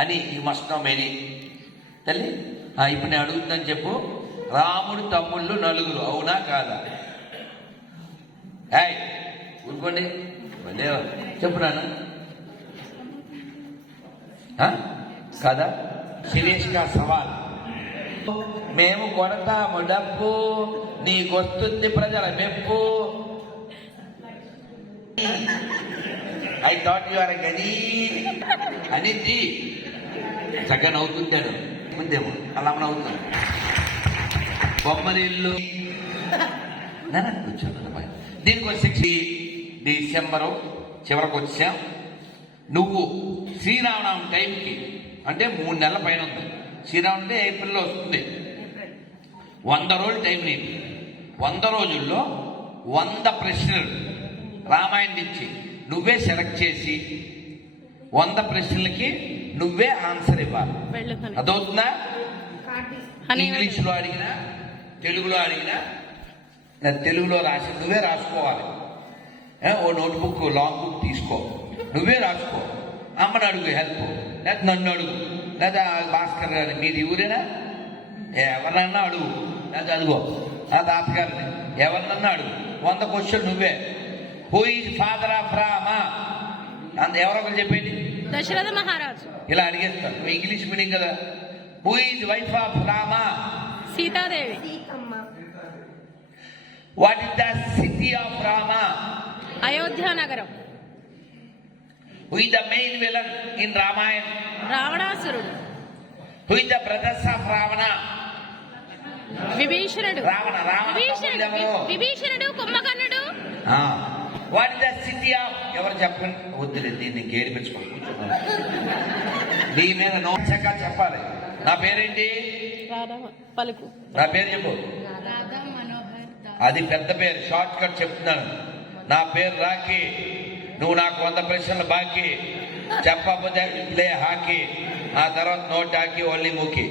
అని you must know many. తల్లి ఇప్పుడు నేను అడుగుతుందని చెప్పు. రాముడు తమ్ముళ్ళు నలుగురు, అవునా కాదా? హాయ్ ఊరుకోండి, చెప్పు నాన్న. కాదా? శిరీష్గా సవాల్. మేము కొడతాము డబ్బు, నీకొస్తుంది ప్రజల మెప్పు. ఐ థాట్ యు ఆర్ గనీ అనేది చక్కగా నవ్వుతుంటాను ముందేమో అలా నవ్వుతాను. బొమ్మరిల్లు కూర్చోను. దీనికి వచ్చి డిసెంబరు చివరికి వచ్చాం. నువ్వు శ్రీరామనవమి టైంకి అంటే 3 నెలల పైన ఉంది. శ్రీరాముడు అంటే ఏప్రిల్లో వస్తుంది. 100 రోజులు టైం నీకు. 100 రోజుల్లో 100 ప్రశ్నలు రామాయణం నుంచి నువ్వే సెలెక్ట్ చేసి 100 ప్రశ్నలకి నువ్వే ఆన్సర్ ఇవ్వాలి. అదవుతుందా? ఇంగ్లీష్లో అడిగినా, తెలుగులో అడిగినా, తెలుగులో రాసి నువ్వే రాసుకోవాలి. ఓ నోట్బుక్ లాంగ్ బుక్ తీసుకో, నువ్వే రాసుకో. అమ్మని అడుగు హెల్ప్, లేదా నన్ను అడుగు, లేదా భాస్కర్ గారిని, మీది ఊరేనా, ఎవరినన్నా అడుగు, లేదా అడుగో ఆ తాతగారిని, ఎవరినన్నా అడుగు. 100 క్వశ్చన్ నువ్వే. Who is father of Rama ఎవరో ఒకరు చెప్పేది. దశరథ మహారాజు. ఇలా అడిగేస్తాను. నువ్వు ఇంగ్లీష్ మీడియం కదా. Who is wife of Rama? Sitadevi. What is the city of Rama? Ayodhya నగరం. Who is the main villain in Ramayan? రావణాసురుడు. Who is the brothers of Ravana? విభీషణుడు. విభీషణుడు, కుంభకర్ణుడు. What is the city of? ఎవరు చెప్పండి. వద్దులే, దీన్ని గేడిపించుకోవాలి. నీ మీద నోచగా చెప్పాలి. నా పేరేంటి? పలుకు. నా పేరు చెప్పు. అది పెద్ద పేరు, షార్ట్ కట్ చెప్తున్నాను. నా పేరు రాఖీ. నువ్వు నాకు 100 ప్రశ్నలు బాకీ. చెప్పకపోతే ప్లే హాకీ, ఆ తర్వాత నోట్ హాకీ, ఓన్లీ మూకీ.